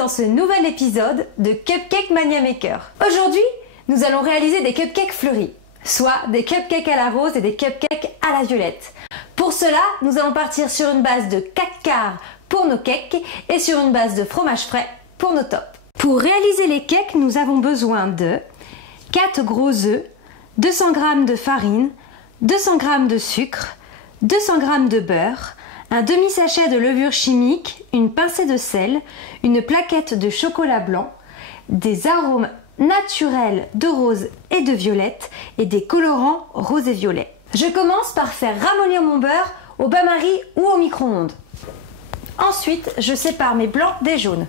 dans ce nouvel épisode de Cupcake Mania Maker. Aujourd'hui, nous allons réaliser des cupcakes fleuris, soit des cupcakes à la rose et des cupcakes à la violette. Pour cela, nous allons partir sur une base de 4 quarts pour nos cakes et sur une base de fromage frais pour nos tops. Pour réaliser les cakes, nous avons besoin de 4 gros œufs, 200 g de farine, 200 g de sucre, 200 g de beurre, un demi-sachet de levure chimique, une pincée de sel, une plaquette de chocolat blanc, des arômes naturels de rose et de violette et des colorants rose et violet. Je commence par faire ramollir mon beurre au bain-marie ou au micro-ondes. Ensuite, je sépare mes blancs des jaunes.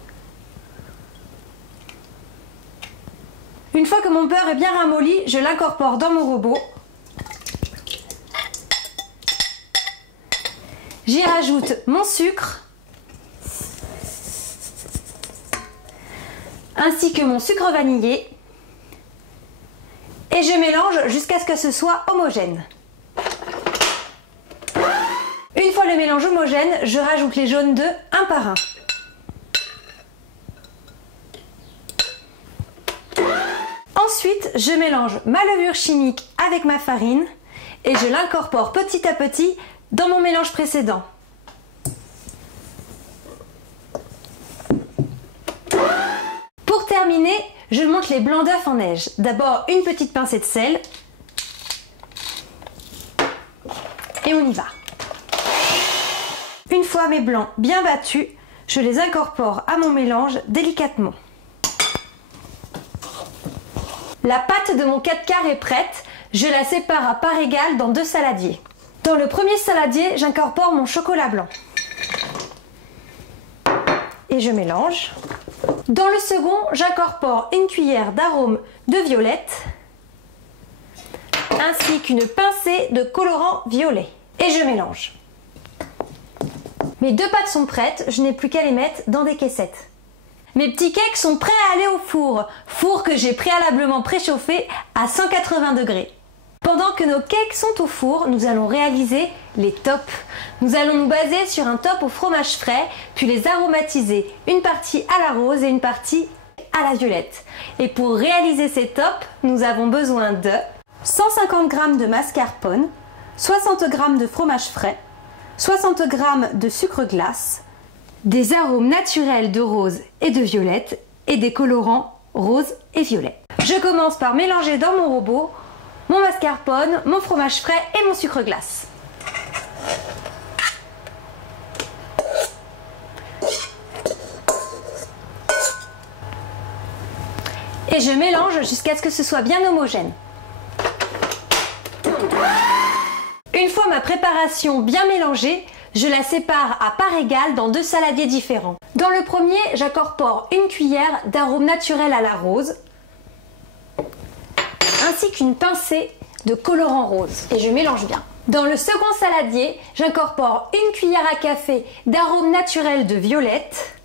Une fois que mon beurre est bien ramolli, je l'incorpore dans mon robot. J'y rajoute mon sucre ainsi que mon sucre vanillé et je mélange jusqu'à ce que ce soit homogène. Une fois le mélange homogène, je rajoute les jaunes d'œufs un par un. Ensuite, je mélange ma levure chimique avec ma farine et je l'incorpore petit à petit dans mon mélange précédent. Pour terminer, je monte les blancs d'œufs en neige. D'abord une petite pincée de sel et on y va. Une fois mes blancs bien battus, je les incorpore à mon mélange délicatement. La pâte de mon 4 quarts est prête, je la sépare à parts égales dans 2 saladiers. Dans le premier saladier, j'incorpore mon chocolat blanc. Et je mélange. Dans le second, j'incorpore une cuillère d'arôme de violette ainsi qu'une pincée de colorant violet. Et je mélange. Mes 2 pâtes sont prêtes, je n'ai plus qu'à les mettre dans des caissettes. Mes petits cakes sont prêts à aller au four, four que j'ai préalablement préchauffé à 180 degrés. Pendant que nos cakes sont au four, nous allons réaliser les tops. Nous allons nous baser sur un top au fromage frais, puis les aromatiser, une partie à la rose et une partie à la violette. Et pour réaliser ces tops, nous avons besoin de 150 g de mascarpone, 60 g de fromage frais, 60 g de sucre glace, des arômes naturels de rose et de violette et des colorants rose et violet. Je commence par mélanger dans mon robot mon mascarpone, mon fromage frais et mon sucre glace. Et je mélange jusqu'à ce que ce soit bien homogène. Une fois ma préparation bien mélangée, je la sépare à parts égales dans 2 saladiers différents. Dans le premier, j'incorpore une cuillère d'arôme naturel à la rose, ainsi qu'une pincée de colorant rose. Et je mélange bien. Dans le second saladier, j'incorpore une cuillère à café d'arôme naturel de violette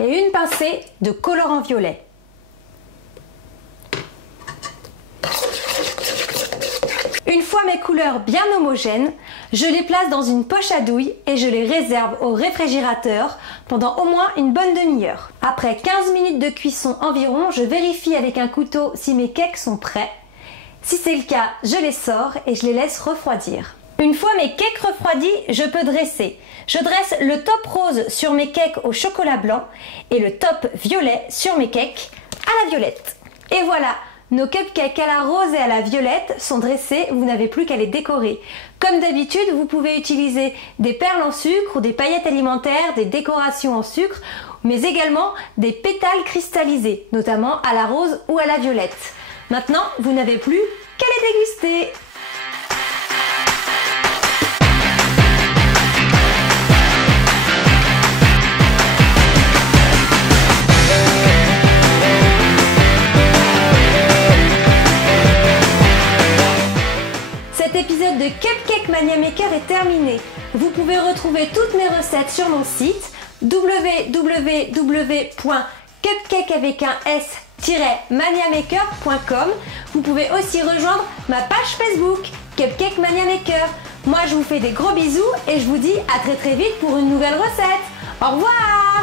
et une pincée de colorant violet. Une fois mes couleurs bien homogènes, je les place dans une poche à douille et je les réserve au réfrigérateur pendant au moins une bonne demi-heure. Après 15 minutes de cuisson environ, je vérifie avec un couteau si mes cakes sont prêts. Si c'est le cas, je les sors et je les laisse refroidir. Une fois mes cakes refroidis, je peux dresser. Je dresse le top rose sur mes cakes au chocolat blanc et le top violet sur mes cakes à la violette. Et voilà! Nos cupcakes à la rose et à la violette sont dressés, vous n'avez plus qu'à les décorer. Comme d'habitude, vous pouvez utiliser des perles en sucre ou des paillettes alimentaires, des décorations en sucre, mais également des pétales cristallisés, notamment à la rose ou à la violette. Maintenant, vous n'avez plus qu'à les déguster. Cet épisode de Cupcake Mania Maker est terminé. Vous pouvez retrouver toutes mes recettes sur mon site www.cupcake-maniamaker.com. Vous pouvez aussi rejoindre ma page Facebook Cupcake Mania Maker. Moi je vous fais des gros bisous et je vous dis à très vite pour une nouvelle recette. Au revoir!